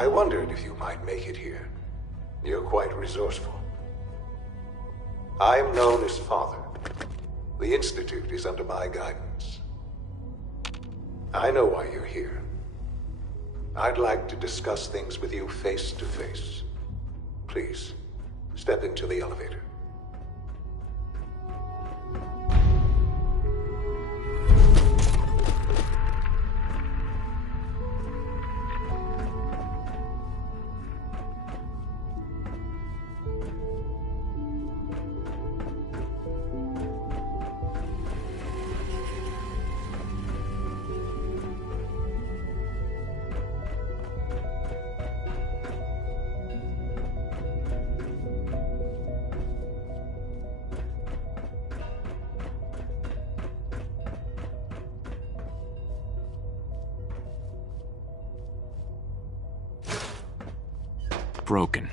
I wondered if you might make it here. You're quite resourceful. I'm known as Father. The Institute is under my guidance. I know why you're here. I'd like to discuss things with you face to face. Please, step into the elevator. Broken.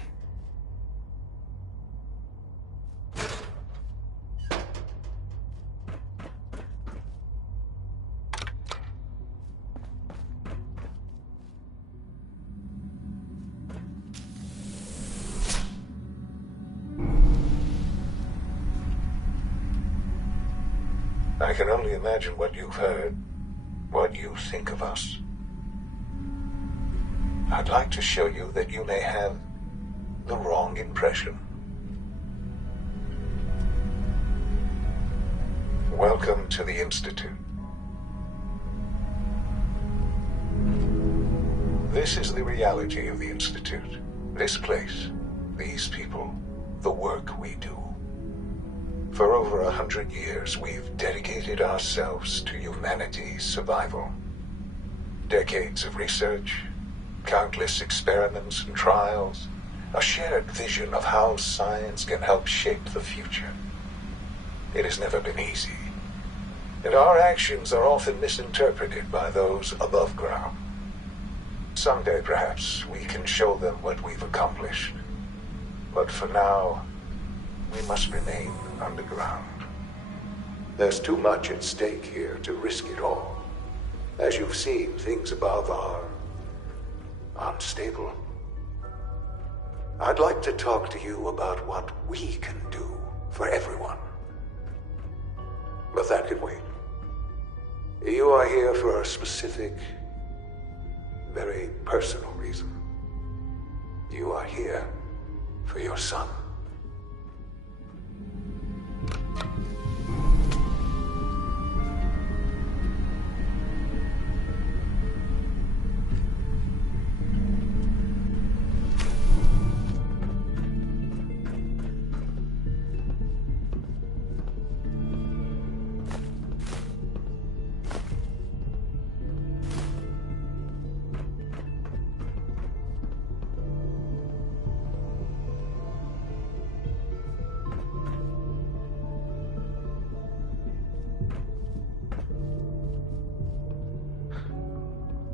I can only imagine what you've heard, what you think of us. I'd like to show you that you may have the wrong impression. Welcome to the Institute. This is the reality of the Institute. This place, these people, the work we do. For over 100 years, we've dedicated ourselves to humanity's survival. Decades of research, countless experiments and trials, a shared vision of how science can help shape the future. It has never been easy, and our actions are often misinterpreted by those above ground. Someday, perhaps, we can show them what we've accomplished. But for now, we must remain underground. There's too much at stake here to risk it all. As you've seen, things above are unstable. I'd like to talk to you about what we can do for everyone. But that can wait. You are here for a specific, very personal reason. You are here for your son.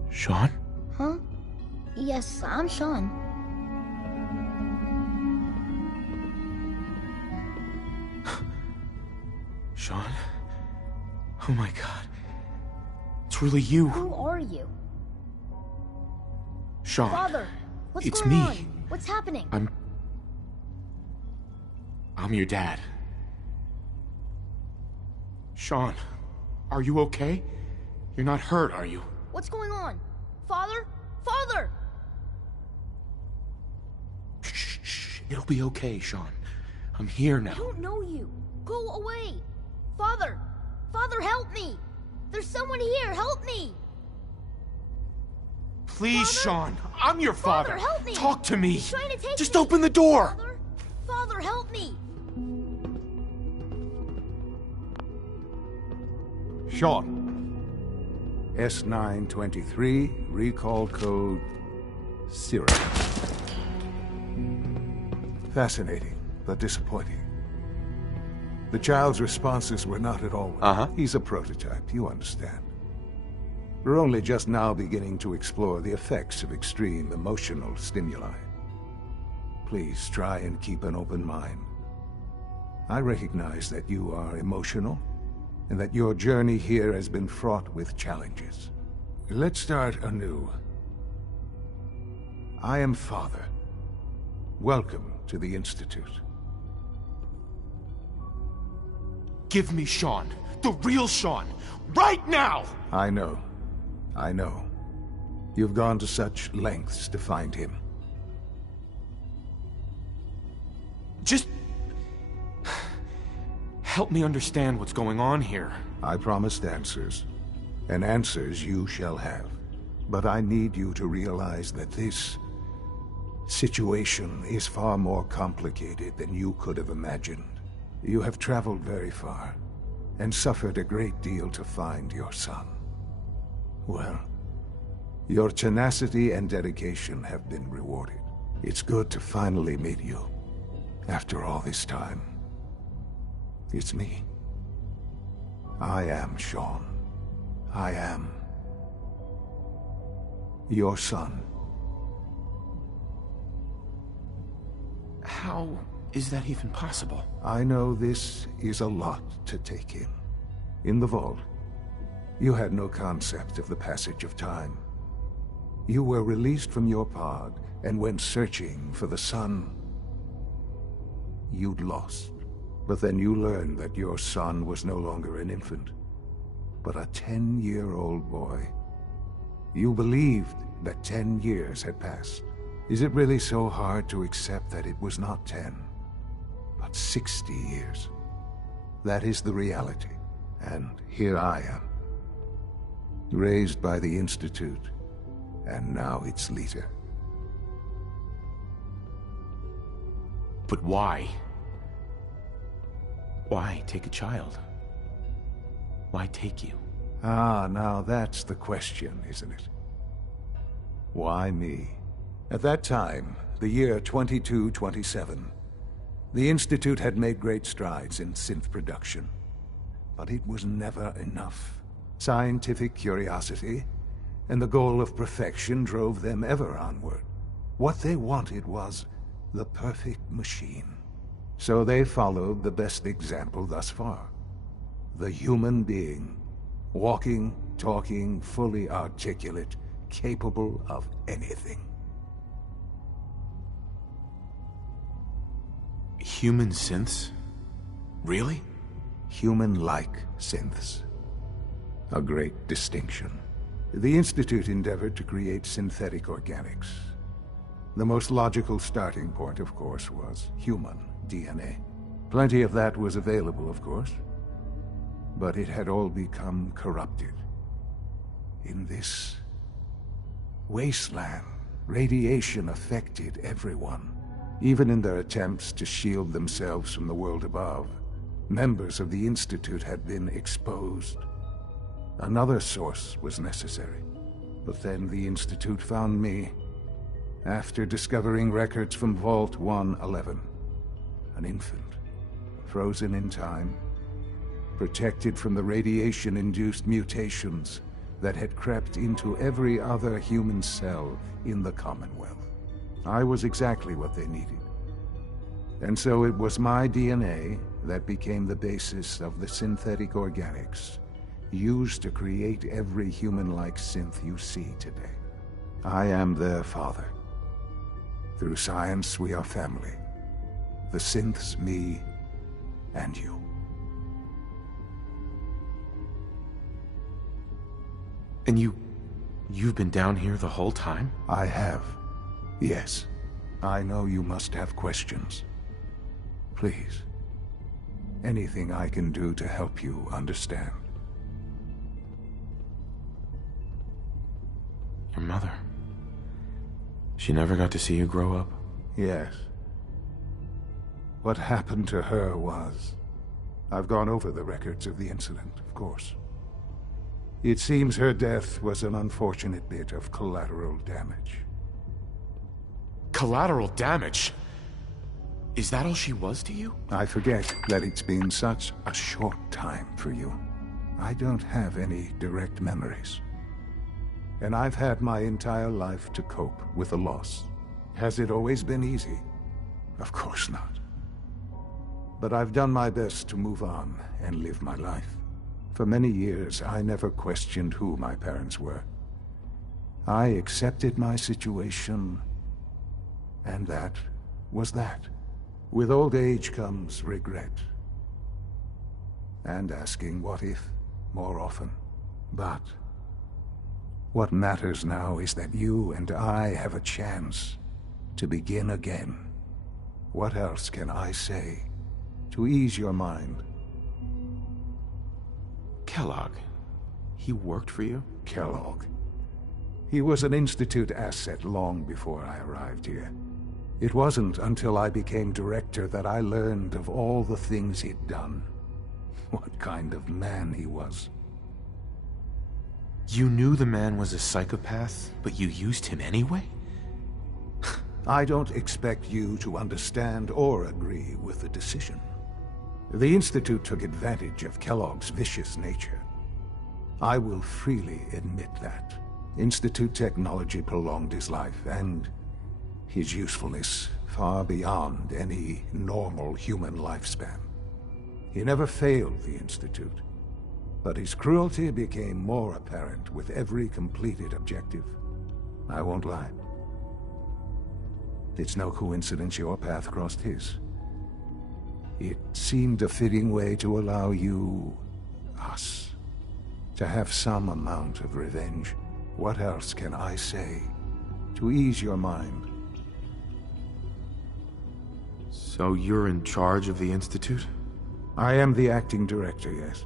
Sean? Huh? Yes, I'm Sean. Sean? Oh my god. It's really you. Who are you? Sean. Father, what's It's going me. on? What's happening? I'm your dad. Sean, are you okay? You're not hurt, are you? What's going on? Father? Father! Shh. It'll be okay, Sean. I'm here I now. don't know you. Go away. Father! Father, help me! There's someone here, help me! Please, Father? Sean. I'm your father. Father, help me! Talk to me. He's trying to take Just me. open the door. Father? Father, help me! Sean. S923, recall code 0. Fascinating, but disappointing. The child's responses were not at all. He's a prototype, you understand. We're only just now beginning to explore the effects of extreme emotional stimuli. Please try and keep an open mind. I recognize that you are emotional, and that your journey here has been fraught with challenges. Let's start anew. I am Father. Welcome to the Institute. Give me Sean. The real Sean. Right now! I know. I know. You've gone to such lengths to find him. Just... help me understand what's going on here. I promised answers, and answers you shall have. But I need you to realize that this situation is far more complicated than you could have imagined. You have traveled very far, and suffered a great deal to find your son. Well, your tenacity and dedication have been rewarded. It's good to finally meet you, after all this time. It's me. I am Sean. I am your son. How is that even possible? I know this is a lot to take in. In the vault, you had no concept of the passage of time. You were released from your pod and went searching for the son you'd lost. But then you learned that your son was no longer an infant, but a 10-year-old boy. You believed that 10 years had passed. Is it really so hard to accept that it was not 10, but 60 years? That is the reality. And here I am, raised by the Institute, and now its leader. But why? Why take a child? Why take you? Ah, now that's the question, isn't it? Why me? At that time, the year 2227, the Institute had made great strides in synth production. But it was never enough. Scientific curiosity and the goal of perfection drove them ever onward. What they wanted was the perfect machine. So they followed the best example thus far. The human being. Walking, talking, fully articulate, capable of anything. Human synths? Really? Human-like synths. A great distinction. The Institute endeavored to create synthetic organics. The most logical starting point, of course, was human DNA. Plenty of that was available, of course. But it had all become corrupted. In this wasteland, radiation affected everyone, even in their attempts to shield themselves from the world above. Members of the Institute had been exposed. Another source was necessary. But then the Institute found me, after discovering records from Vault 111. An infant, frozen in time, protected from the radiation-induced mutations that had crept into every other human cell in the Commonwealth. I was exactly what they needed. And so it was my DNA that became the basis of the synthetic organics used to create every human-like synth you see today. I am their father. Through science, we are family. The synths, me, and you. And you've been down here the whole time? I have. Yes. I know you must have questions. Please. Anything I can do to help you understand. Your mother. She never got to see you grow up? Yes. What happened to her was... I've gone over the records of the incident, of course. It seems her death was an unfortunate bit of collateral damage. Collateral damage? Is that all she was to you? I forget that it's been such a short time for you. I don't have any direct memories. And I've had my entire life to cope with the loss. Has it always been easy? Of course not. But I've done my best to move on and live my life. For many years, I never questioned who my parents were. I accepted my situation And that was that. With old age comes regret. And asking what if more often. But what matters now is that you and I have a chance to begin again. What else can I say to ease your mind? Kellogg. He worked for you? Kellogg. He was an Institute asset long before I arrived here. It wasn't until I became director that I learned of all the things he'd done. What kind of man he was. You knew the man was a psychopath, but you used him anyway? I don't expect you to understand or agree with the decision. The Institute took advantage of Kellogg's vicious nature. I will freely admit that. Institute technology prolonged his life, and his usefulness far beyond any normal human lifespan. He never failed the Institute, but his cruelty became more apparent with every completed objective. I won't lie. It's no coincidence your path crossed his. It seemed a fitting way to allow you, us, to have some amount of revenge. What else can I say to ease your mind? So you're in charge of the Institute? I am the acting director, yes.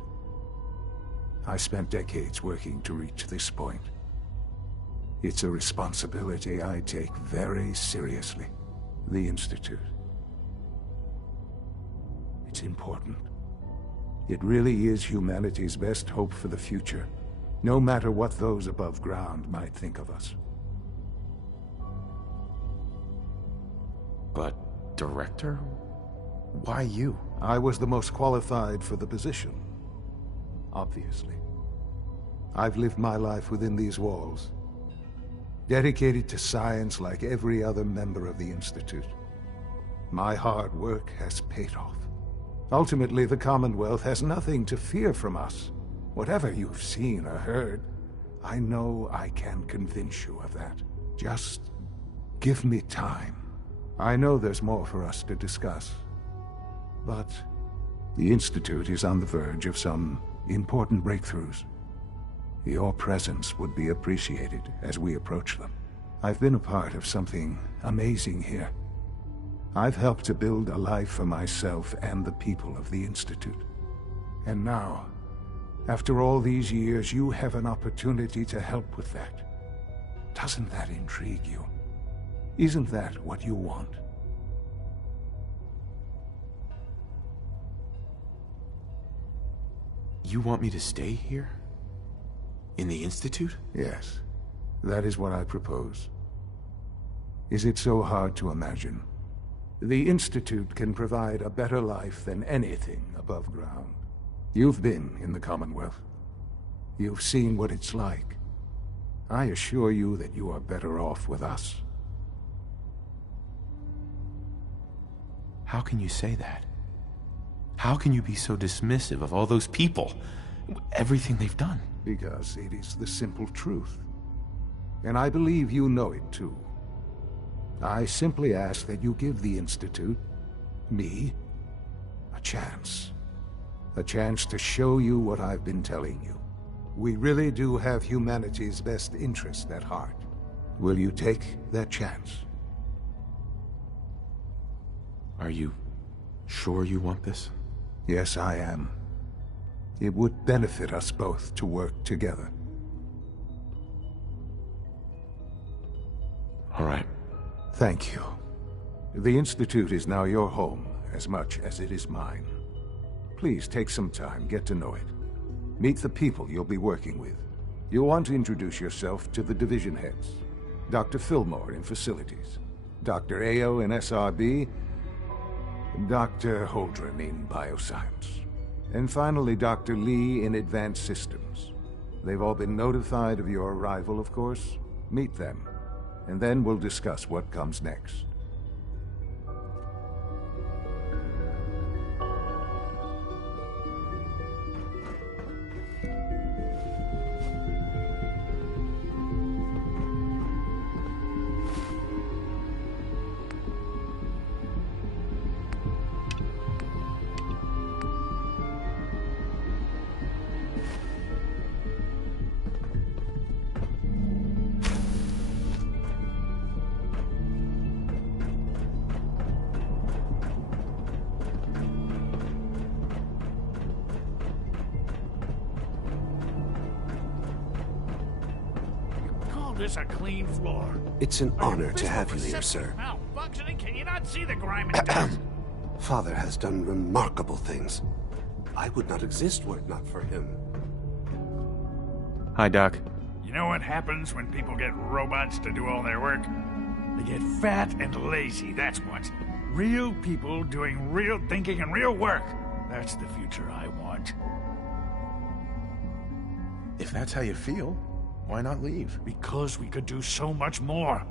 I spent decades working to reach this point. It's a responsibility I take very seriously. The Institute. It's important. It really is humanity's best hope for the future, no matter what those above ground might think of us. But, Director? Why you? I was the most qualified for the position. Obviously. I've lived my life within these walls, dedicated to science like every other member of the Institute. My hard work has paid off. Ultimately, the Commonwealth has nothing to fear from us. Whatever you've seen or heard, I know I can convince you of that. Just give me time. I know there's more for us to discuss. But the Institute is on the verge of some important breakthroughs. Your presence would be appreciated as we approach them. I've been a part of something amazing here. I've helped to build a life for myself and the people of the Institute. And now, after all these years, you have an opportunity to help with that. Doesn't that intrigue you? Isn't that what you want? You want me to stay here? In the Institute? Yes, that is what I propose. Is it so hard to imagine? The Institute can provide a better life than anything above ground. You've been in the Commonwealth. You've seen what it's like. I assure you that you are better off with us. How can you say that? How can you be so dismissive of all those people? Everything they've done? Because it is the simple truth. And I believe you know it too. I simply ask that you give the Institute, me, a chance. A chance to show you what I've been telling you. We really do have humanity's best interest at heart. Will you take that chance? Are you sure you want this? Yes, I am. It would benefit us both to work together. All right. Thank you. The Institute is now your home, as much as it is mine. Please take some time, get to know it. Meet the people you'll be working with. You'll want to introduce yourself to the division heads. Dr. Fillmore in Facilities, Dr. Ayo in SRB, Dr. Holdren in Bioscience, and finally Dr. Lee in Advanced Systems. They've all been notified of your arrival, of course. Meet them, and then we'll discuss what comes next. this a clean floor? It's an honor to have you here, sir. Malfunctioning? Can you not see the grime and dust? Father has done remarkable things. I would not exist were it not for him. Hi, Doc. You know what happens when people get robots to do all their work? They get fat and lazy, that's what. Real people doing real thinking and real work. That's the future I want. If that's how you feel, why not leave? Because we could do so much more.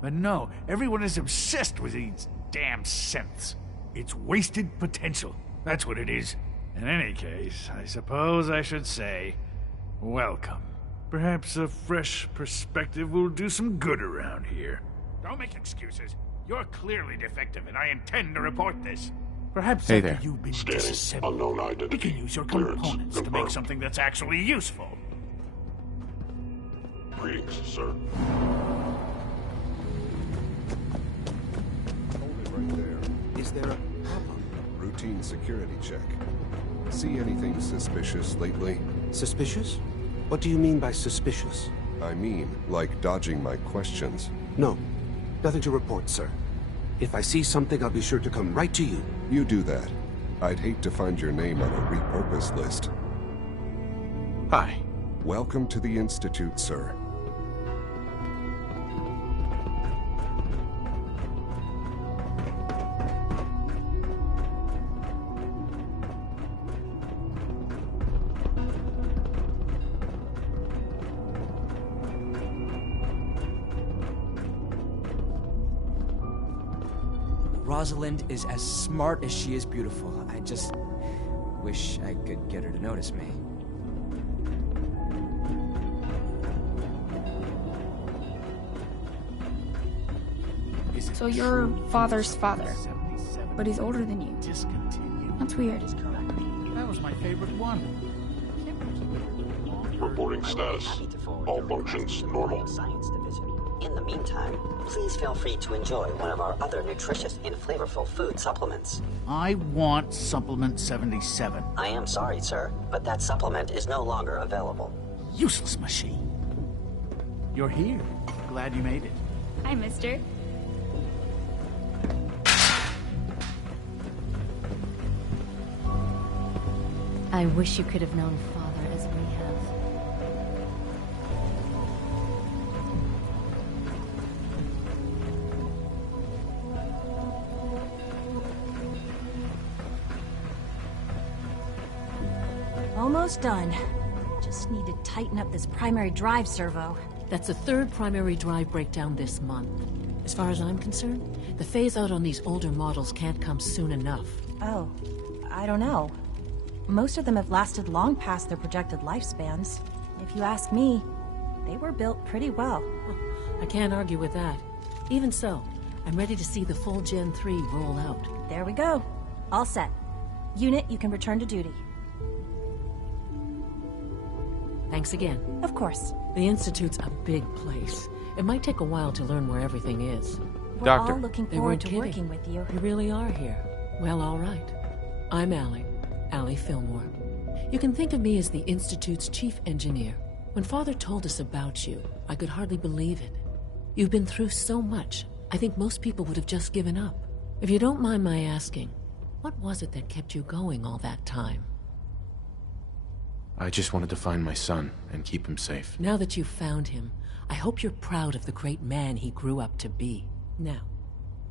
But no, everyone is obsessed with these damn synths. It's wasted potential. That's what it is. In any case, I suppose I should say, welcome. Perhaps a fresh perspective will do some good around here. Don't make excuses. You're clearly defective, and I intend to report this. Perhaps Hey after there. you've been Scanning. disassembled, Unknown you identity. can use your Clearance components to make confirmed. something that's actually useful. Greetings, sir. Hold it right there. Is there a problem? Routine security check. See anything suspicious lately? Suspicious? What do you mean by suspicious? I mean, like dodging my questions. No, nothing to report, sir. If I see something, I'll be sure to come right to you. You do that. I'd hate to find your name on a repurpose list. Hi. Welcome to the Institute, sir. Rosalind is as smart as she is beautiful. I just wish I could get her to notice me. So you're father's father, but he's older than you. That's weird. That was my favorite one. Reporting status. All functions normal. Science Division. In the meantime, please feel free to enjoy one of our other nutritious and flavorful food supplements. I want Supplement 77. I am sorry, sir, but that supplement is no longer available. Useless machine. You're here. Glad you made it. Hi, mister. I wish you could have known Father as we have. Almost done. Just need to tighten up this primary drive servo. That's the third primary drive breakdown this month. As far as I'm concerned, the phase-out on these older models can't come soon enough. Oh, I don't know. Most of them have lasted long past their projected lifespans. If you ask me, they were built pretty well. I can't argue with that. Even so, I'm ready to see the full Gen 3 roll out. There we go. All set. Unit, you can return to duty. Thanks again. Of course. The Institute's a big place. It might take a while to learn where everything is. We're Doctor. all looking They forward weren't to kidding. working with you. You really are here. Well, all right. I'm Allie Fillmore. You can think of me as the Institute's chief engineer. When Father told us about you, I could hardly believe it. You've been through so much, I think most people would have just given up. If you don't mind my asking, what was it that kept you going all that time? I just wanted to find my son and keep him safe. Now that you've found him, I hope you're proud of the great man he grew up to be. Now,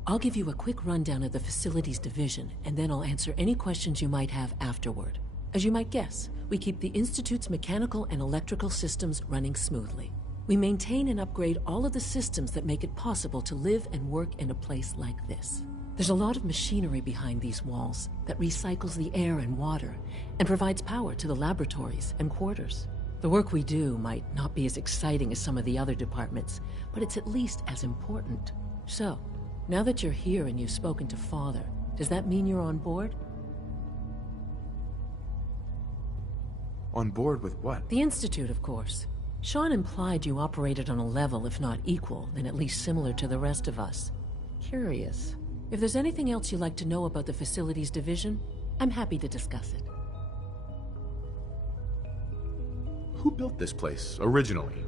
I'll give you a quick rundown of the Facilities Division, and then I'll answer any questions you might have afterward. As you might guess, we keep the Institute's mechanical and electrical systems running smoothly. We maintain and upgrade all of the systems that make it possible to live and work in a place like this. There's a lot of machinery behind these walls that recycles the air and water and provides power to the laboratories and quarters. The work we do might not be as exciting as some of the other departments, but it's at least as important. So, now that you're here and you've spoken to Father, does that mean you're on board? On board with what? The Institute, of course. Sean implied you operated on a level, if not equal, then at least similar to the rest of us. Curious. If there's anything else you'd like to know about the Facilities Division, I'm happy to discuss it. Who built this place, originally?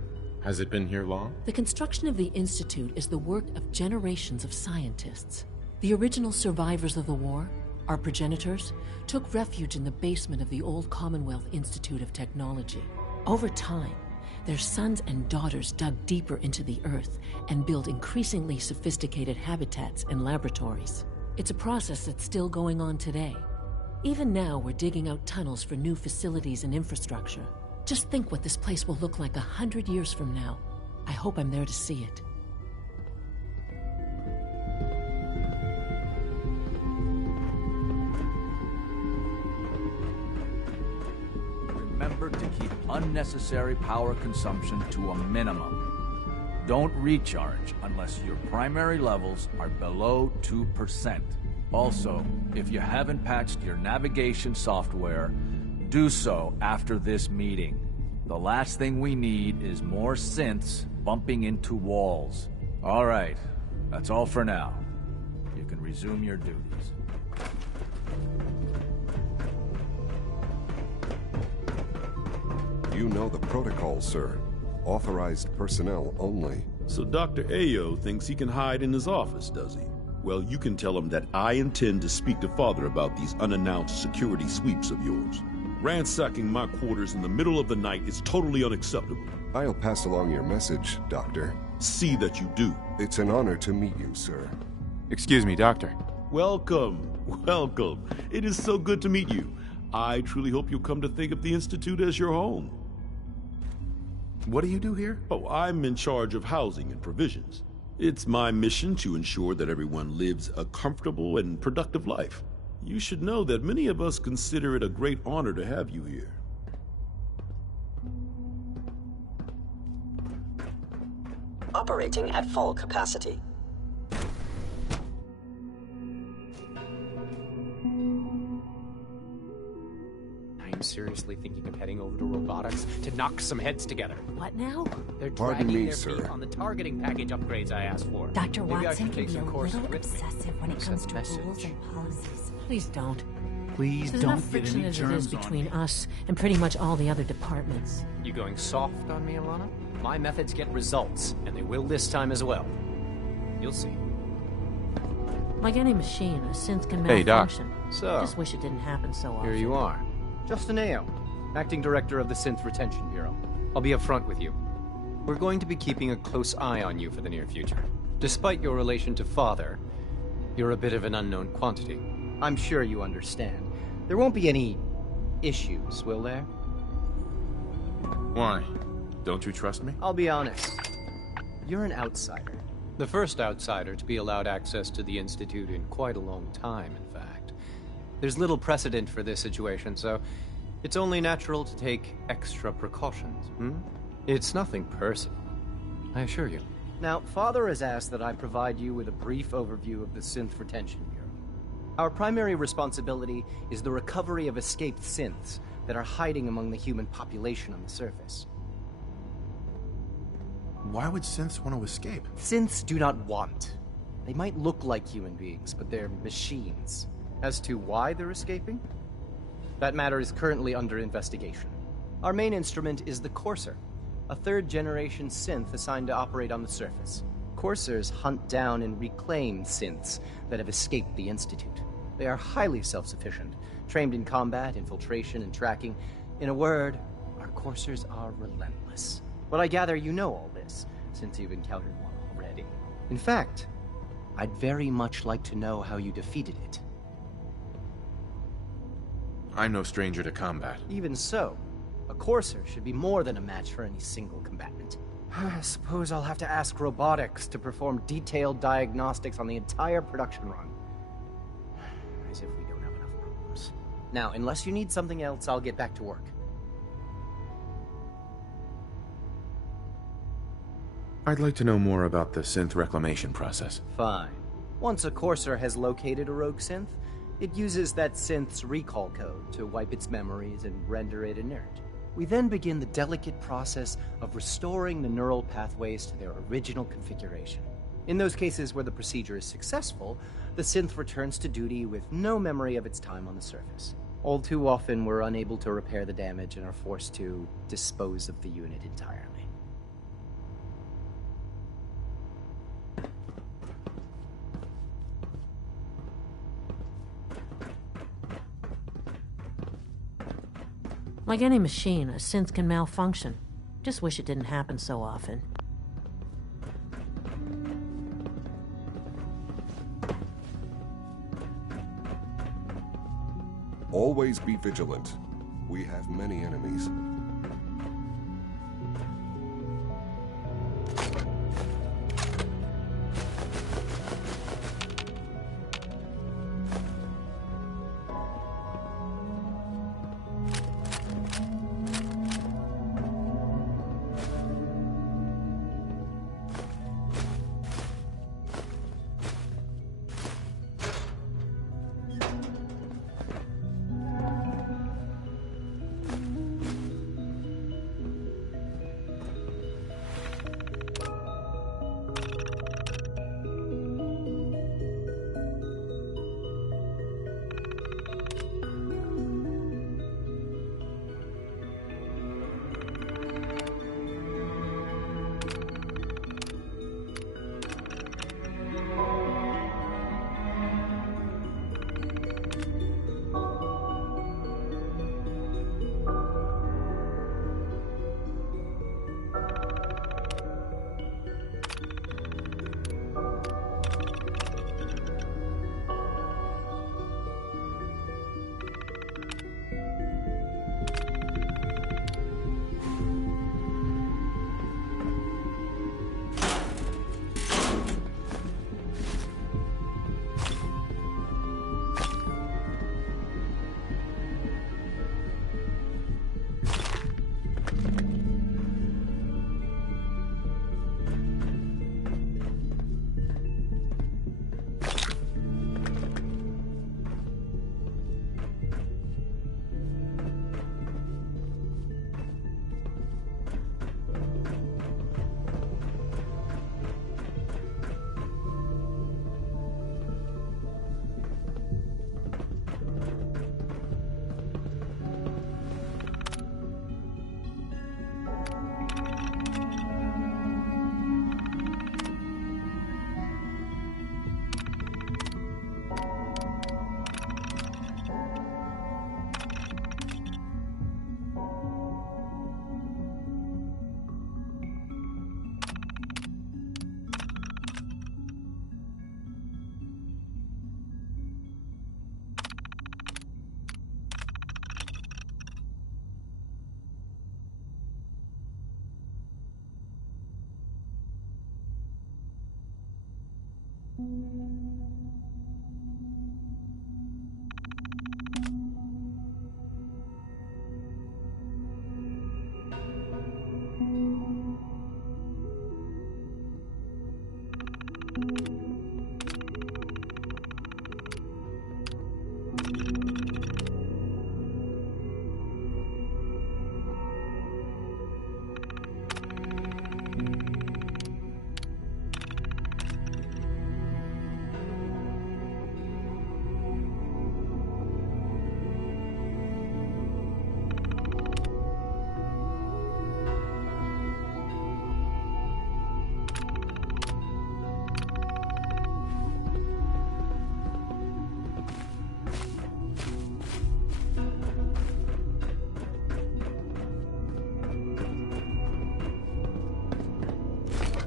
Has it been here long? The construction of the Institute is the work of generations of scientists. The original survivors of the war, our progenitors, took refuge in the basement of the old Commonwealth Institute of Technology. Over time, their sons and daughters dug deeper into the earth and built increasingly sophisticated habitats and laboratories. It's a process that's still going on today. Even now, we're digging out tunnels for new facilities and infrastructure. Just think what this place will look like 100 years from now. I hope I'm there to see it. Remember to keep unnecessary power consumption to a minimum. Don't recharge unless your primary levels are below 2%. Also, if you haven't patched your navigation software, do so after this meeting. The last thing we need is more synths bumping into walls. All right, that's all for now. You can resume your duties. You know the protocol, sir. Authorized personnel only. So Dr. Ayo thinks he can hide in his office, does he? Well, you can tell him that I intend to speak to Father about these unannounced security sweeps of yours. Ransacking my quarters in the middle of the night is totally unacceptable. I'll pass along your message, Doctor. See that you do. It's an honor to meet you, sir. Excuse me, Doctor. Welcome. Welcome. It is so good to meet you. I truly hope you'll come to think of the Institute as your home. What do you do here? Oh, I'm in charge of housing and provisions. It's my mission to ensure that everyone lives a comfortable and productive life. You should know that many of us consider it a great honor to have you here. Operating at full capacity. I'm seriously thinking of heading over to robotics to knock some heads together. What now? They're Pardon dragging me, their feet sir. on the targeting package upgrades I asked for. Dr. Maybe I Watson should can take be a some courses little with me. obsessive when it Send comes a to message. rules and policies. Please don't. Please There's don't enough get friction any as it is germs on between me. us and pretty much all the other departments. You going soft on me, Alana? My methods get results, and they will this time as well. You'll see. Like any machine, a synth can Hey, Doc. malfunction. So, I just wish it didn't happen so often. here you are. Justin Ayo, Acting Director of the Synth Retention Bureau. I'll be upfront with you. We're going to be keeping a close eye on you for the near future. Despite your relation to Father, you're a bit of an unknown quantity. I'm sure you understand. There won't be any issues, will there? Why? Don't you trust me? I'll be honest. You're an outsider. The first outsider to be allowed access to the Institute in quite a long time, in fact. There's little precedent for this situation, so it's only natural to take extra precautions, It's nothing personal, I assure you. Now, Father has asked that I provide you with a brief overview of the Synth Retention Bureau. Our primary responsibility is the recovery of escaped synths that are hiding among the human population on the surface. Why would synths want to escape? Synths do not want. They might look like human beings, but they're machines. As to why they're escaping? That matter is currently under investigation. Our main instrument is the Courser, a third-generation synth assigned to operate on the surface. Coursers hunt down and reclaim synths that have escaped the Institute. They are highly self-sufficient, trained in combat, infiltration, and tracking. In a word, our Coursers are relentless. But I gather you know all this, since you've encountered one already. In fact, I'd very much like to know how you defeated it. I'm no stranger to combat. Even so, a Courser should be more than a match for any single combatant. I suppose I'll have to ask robotics to perform detailed diagnostics on the entire production run. As if we don't have enough problems. Now, unless you need something else, I'll get back to work. I'd like to know more about the synth reclamation process. Fine. Once a Courser has located a rogue synth, it uses that synth's recall code to wipe its memories and render it inert. We then begin the delicate process of restoring the neural pathways to their original configuration. In those cases where the procedure is successful, the synth returns to duty with no memory of its time on the surface. All too often, we're unable to repair the damage and are forced to dispose of the unit entirely. Like any machine, a synth can malfunction. Just wish it didn't happen so often. Always be vigilant. We have many enemies.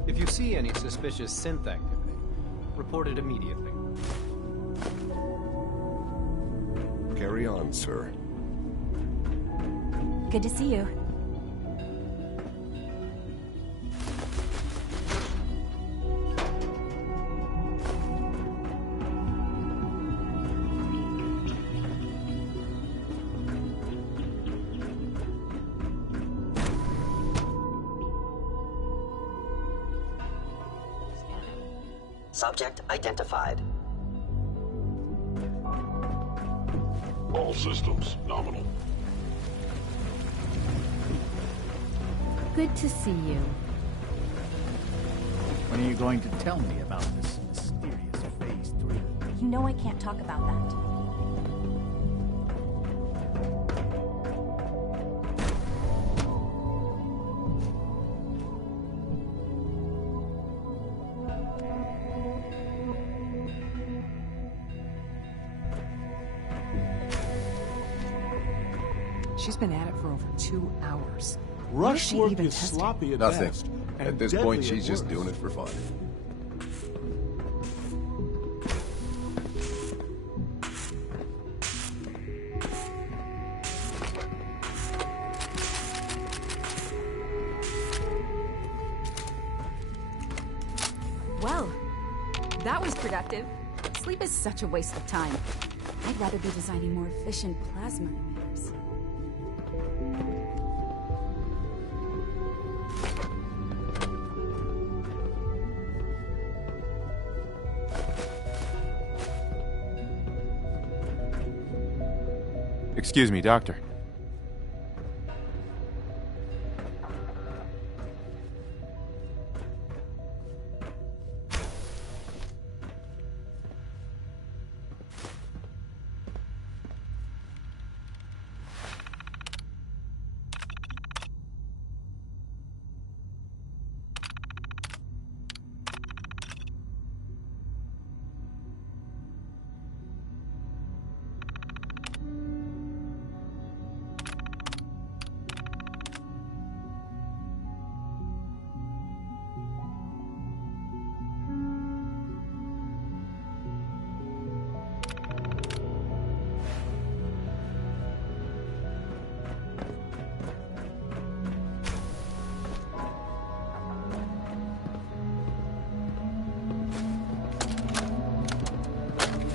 If you see any suspicious synth activity, report it immediately. Carry on, sir. Good to see you. Subject identified. All systems nominal. Good to see you. When are you going to tell me about this mysterious Phase 3? You know I can't talk about that. She's been at it for over 2 hours. Rush work is testing? sloppy at Nothing. best. At and this deadly point, at she's just worst. doing it for fun. Well, that was productive. Sleep is such a waste of time. I'd rather be designing more efficient plasma emitters. Excuse me, Doctor.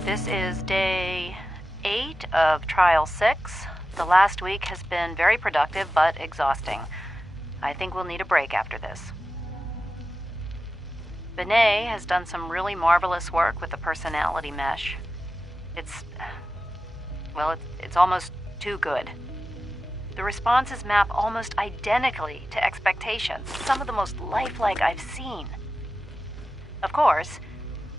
This is day 8 of Trial 6. The last week has been very productive, but exhausting. I think we'll need a break after this. Benet has done some really marvelous work with the personality mesh. It's almost too good. The responses map almost identically to expectations, some of the most lifelike I've seen. Of course,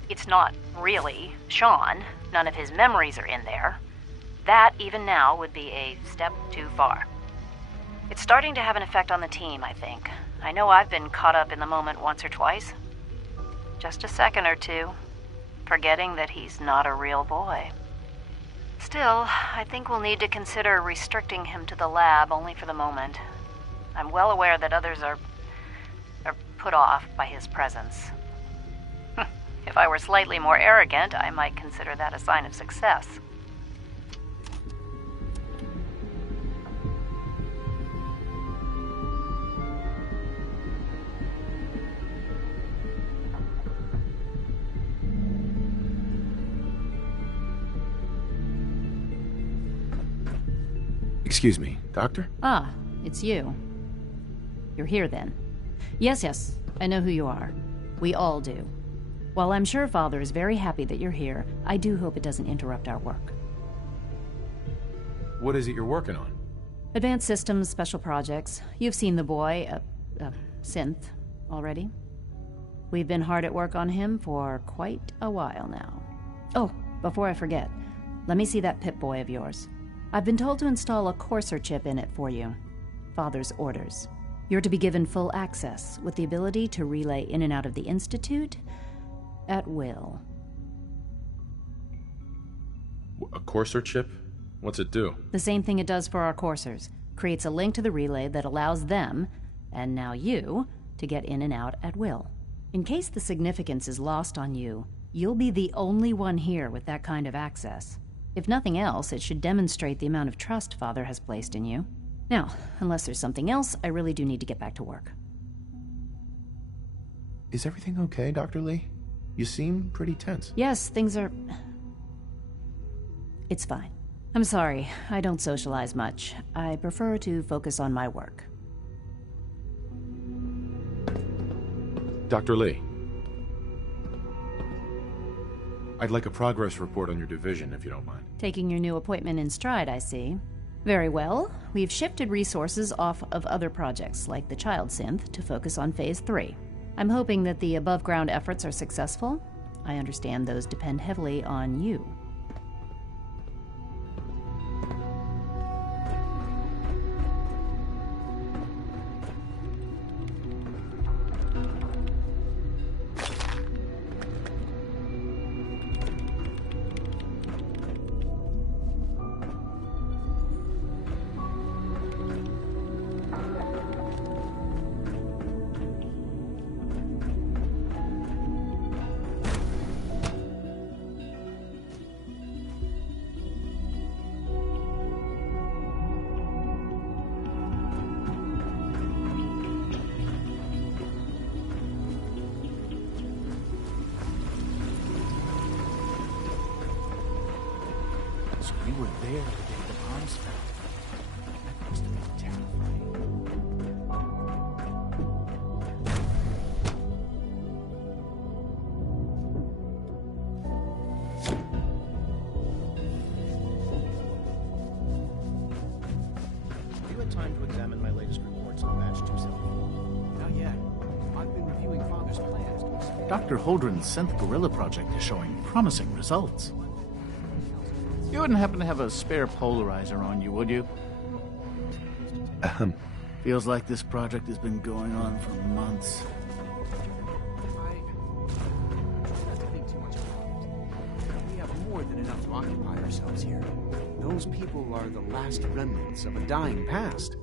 it's not really Sean. None of his memories are in there. That, even now, would be a step too far. It's starting to have an effect on the team, I think. I know I've been caught up in the moment once or twice. Just a second or two, forgetting that he's not a real boy. Still, I think we'll need to consider restricting him to the lab only for the moment. I'm well aware that others are put off by his presence. If I were slightly more arrogant, I might consider that a sign of success. Excuse me, Doctor? Ah, it's you. You're here then. Yes, I know who you are. We all do. While I'm sure Father is very happy that you're here, I do hope it doesn't interrupt our work. What is it you're working on? Advanced systems, special projects. You've seen the boy, Synth, already. We've been hard at work on him for quite a while now. Oh, before I forget, let me see that Pip-Boy of yours. I've been told to install a Courser chip in it for you. Father's orders. You're to be given full access, with the ability to relay in and out of the Institute at will. A Courser chip? What's it do? The same thing it does for our coursers. Creates a link to the relay that allows them, and now you, to get in and out at will. In case the significance is lost on you, you'll be the only one here with that kind of access. If nothing else, it should demonstrate the amount of trust Father has placed in you. Now, unless there's something else, I really do need to get back to work. Is everything okay, Dr. Lee? You seem pretty tense. Yes, things are... It's fine. I'm sorry, I don't socialize much. I prefer to focus on my work. Dr. Lee. I'd like a progress report on your division, if you don't mind. Taking your new appointment in stride, I see. Very well. We've shifted resources off of other projects, like the Child Synth, to focus on Phase 3. I'm hoping that the above-ground efforts are successful. I understand those depend heavily on you. were there the day the bombs fell. That must have been terrifying. Have you had time to examine my latest reports on Batch 270? Not yet. I've been reviewing Father's plans to expand. Dr. Holdren's synth gorilla project is showing promising results. You wouldn't happen to have a spare polarizer on you, would you? Feels like this project has been going on for months. Not to think too much about it. We have more than enough to occupy ourselves here. Those people are the last remnants of a dying past.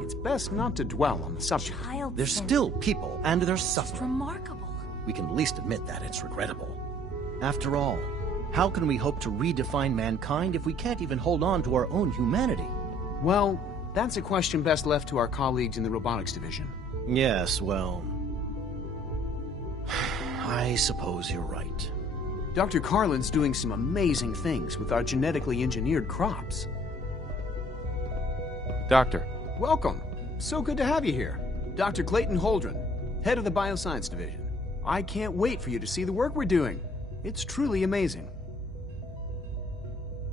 It's best not to dwell on the subject. They're still people, and they're suffering. Remarkable. We can at least admit that it's regrettable. After all, how can we hope to redefine mankind if we can't even hold on to our own humanity? Well, that's a question best left to our colleagues in the robotics division. Yes, well... I suppose you're right. Dr. Carlin's doing some amazing things with our genetically engineered crops. Doctor. Welcome. So good to have you here. Dr. Clayton Holdren, head of the Bioscience Division. I can't wait for you to see the work we're doing. It's truly amazing.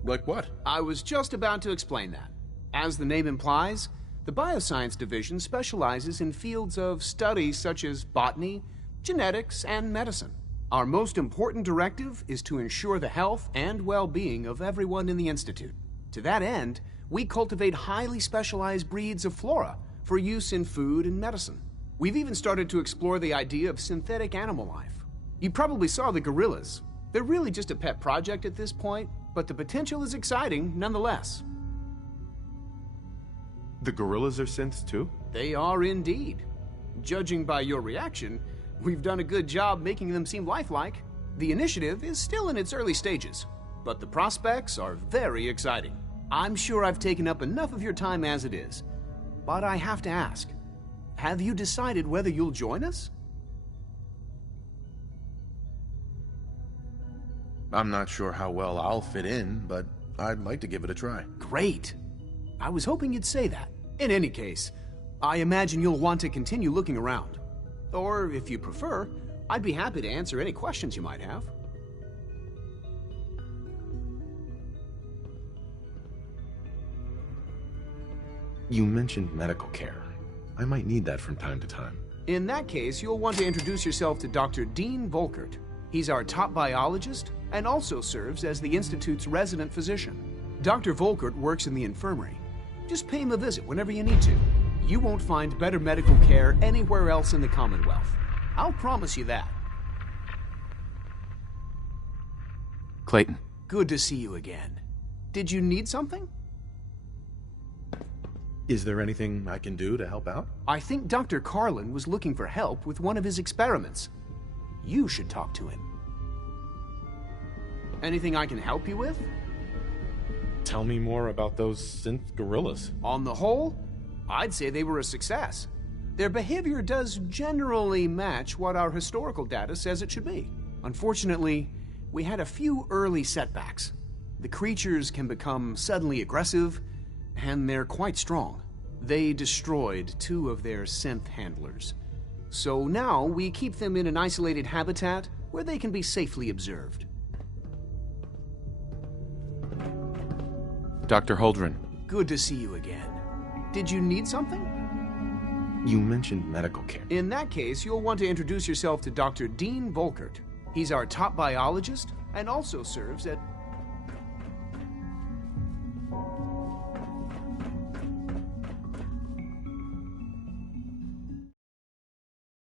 Like what? I was just about to explain that. As the name implies, the Bioscience Division specializes in fields of study such as botany, genetics, and medicine. Our most important directive is to ensure the health and well-being of everyone in the Institute. To that end, we cultivate highly specialized breeds of flora for use in food and medicine. We've even started to explore the idea of synthetic animal life. You probably saw the gorillas. They're really just a pet project at this point, but the potential is exciting nonetheless. The gorillas are synths too? They are indeed. Judging by your reaction, we've done a good job making them seem lifelike. The initiative is still in its early stages, but the prospects are very exciting. I'm sure I've taken up enough of your time as it is, but I have to ask, have you decided whether you'll join us? I'm not sure how well I'll fit in, but I'd like to give it a try. Great. I was hoping you'd say that. In any case, I imagine you'll want to continue looking around. Or, if you prefer, I'd be happy to answer any questions you might have. You mentioned medical care. I might need that from time to time. In that case, you'll want to introduce yourself to Dr. Dean Volkert. He's our top biologist and also serves as the Institute's resident physician. Dr. Volkert works in the infirmary. Just pay him a visit whenever you need to. You won't find better medical care anywhere else in the Commonwealth. I'll promise you that. Clayton. Good to see you again. Did you need something? Is there anything I can do to help out? I think Dr. Carlin was looking for help with one of his experiments. You should talk to him. Anything I can help you with? Tell me more about those synth gorillas. On the whole, I'd say they were a success. Their behavior does generally match what our historical data says it should be. Unfortunately, we had a few early setbacks. The creatures can become suddenly aggressive, and they're quite strong. They destroyed 2 of their synth handlers. So now we keep them in an isolated habitat where they can be safely observed. Dr. Holdren. Good to see you again. Did you need something? You mentioned medical care. In that case, you'll want to introduce yourself to Dr. Dean Volkert. He's our top biologist and also serves at